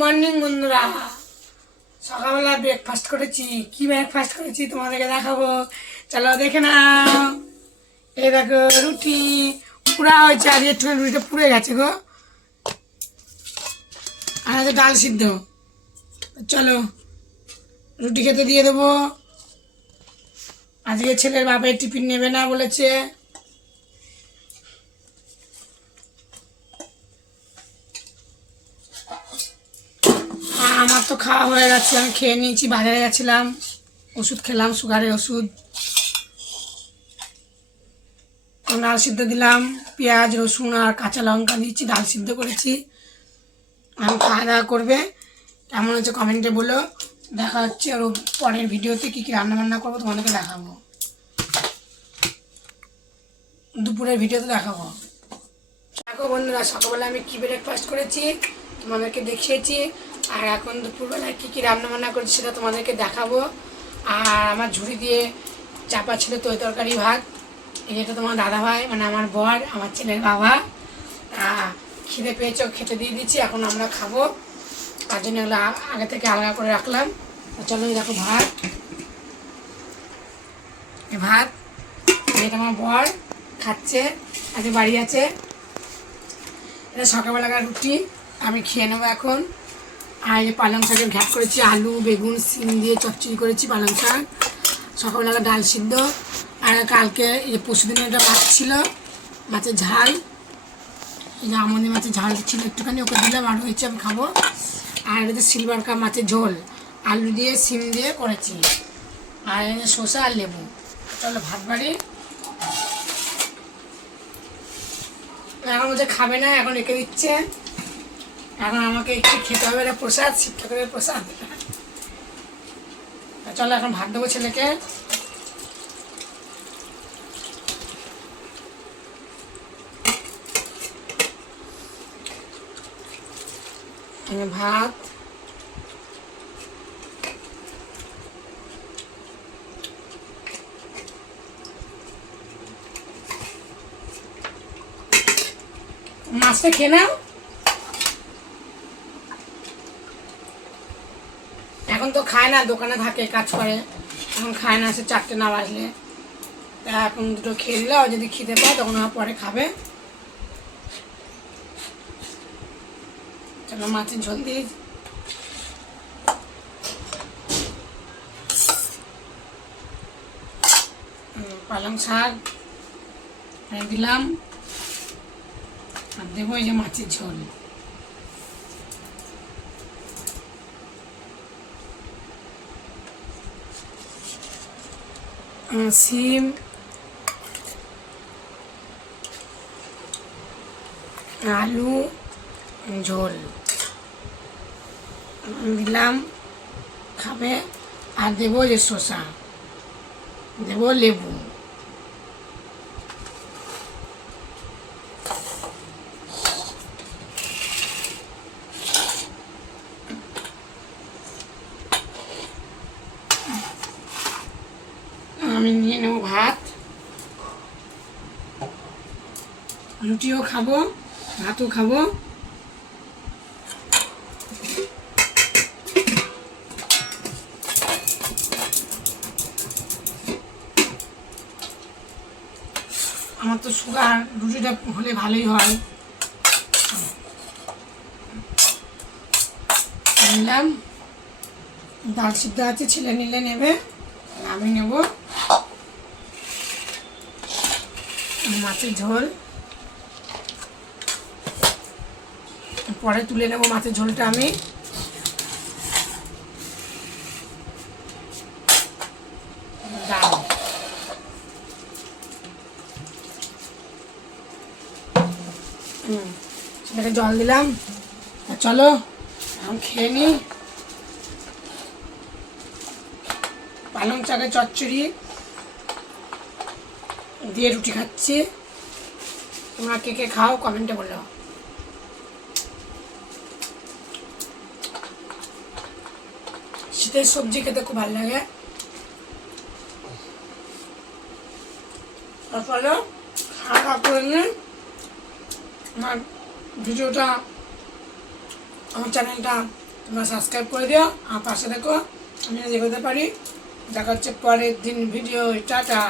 Morning বন্ধুরা, সকালবেলা breakfast করেছি। কি ব্রেকফাস্ট করেছি তোমাদেরকে দেখাবো, চলো দেখে নাও। এই দেখো রুটি পুরা হয়েছে, আর একটু রুটিটা পুড়ে গেছে গো। আর আছে ডাল সিদ্ধ। চলো রুটি খেতে দিয়ে দেবো। আজকে ছেলের বাপের টিফিন নেবে না বলেছে। আমার তো খাওয়া হয়ে গেছে, আমি খেয়ে নিয়েছি। বাজারে গেছিলাম, ওষুধ খেলাম, সুগারের ওষুধ। ডাল সিদ্ধ দিলাম, পেঁয়াজ রসুন আর কাঁচা লঙ্কা দিয়েছি, ডাল সিদ্ধ করেছি। আমি খাওয়া দাওয়া করবে, কেমন হচ্ছে কমেন্টে বলো। দেখা হচ্ছে আরও পরের ভিডিওতে কী কী রান্নাবান্না করবো তোমাদেরকে দেখাবো, দুপুরের ভিডিওতে দেখাবো। দেখো বন্ধুরা, সকালবেলা আমি কী ব্রেকফাস্ট করেছি তোমাদেরকে দেখিয়েছি, আর এখন দুপুরবেলায় কী কী রান্নাবান্না করেছি সেটা তোমাদেরকে দেখাবো। আর আমার ঝুড়ি দিয়ে চাপা ছিল তৈ তরকারি ভাত। এটা তোমার দাদা ভাই মানে আমার বর, আমার ছেলের বাবা খিদে পেয়েছে, খেতে দিয়ে দিচ্ছি। এখন আমরা খাবো, তার জন্য এগুলো আগে থেকে আলাদা করে রাখলাম। চলো দেখো ভাত, ভাত এটা আমার বর খাচ্ছে, আজকে বাড়ি আছে। এটা সকালবেলাকার রুটি, আমি খেয়ে নেবো এখন। আর এই পালং শাকের ঘ্যাট করেছি, আলু বেগুন সিম দিয়ে চচ্চড়ি করেছি পালং শাক। সকালবেলা ডাল সিদ্ধ। আর কালকে এই পরশুদিন একটা মাছ ছিল, মাছের ঝাল। এই যে আমন্দি মাছের ঝাল ছিল একটুখানি, ওকে দিলাম, আর হয়েছে আমি খাবো। আর এটা সিলভার কাপ মাছের ঝোল আলু দিয়ে সিম দিয়ে করেছি। আর শসা আর লেবু। চলো ভাত বাড়ি। এখন বলছে খাবে না, এখন রেখে দিচ্ছে। এখন আমাকে একটু খেতে হবে, এটা প্রসাদ, শিব ঠাকুরের প্রসাদ। চলো এখন ভাত দেবো ছেলেকে। ভাত মাছটা খেয়ে নাও। এখন তো খায় না, দোকানে থাকে, কাজ করে, এখন খায় না, সে 4টে না বাজলে। তা এখন দুটো খেয়ে দিলে, আর যদি খিদে পায় তখন আমার পরে খাবে। চলো মাছের ঝোল দিয়ে পালং শাক দিলাম, আর দেবো এই যে মাছের ঝোল। সিম আলু ঝোল দিলাম, খাবে। আর দেবো যে শসা, দেবো লেবু। আমি নিয়ে নেবো ভাত, রুটিও খাবো, ভাতও খাবো। আমার তো সুগার, রুটিটা হলে ভালোই হয়। নিলাম, ডাল সিদ্ধ আছে, ছেলে নিলে নেবে, আমি নেব। মাছের ঝোল পরে তুলে নেব, মাছের ঝোলটা আমি। ডাল সেটাকে জল দিলাম। চলো এখন খেয়ে নিই। পালং শাকের চচ্চড়ি দিয়ে রুটি খাচ্ছি। তোমরা কে কে খাও কমেন্টে বলো। শীতের সবজি খেতে খুব ভালো লাগে। তারপরে খাওয়া দাওয়া করে নিয়ে আমার ভিডিওটা, আমার চ্যানেলটা তোমরা সাবস্ক্রাইব করে দিও, আমার পাশে দেখো, আমি যেতে পারি। দেখা হচ্ছে পরের দিন ভিডিও। টাটা।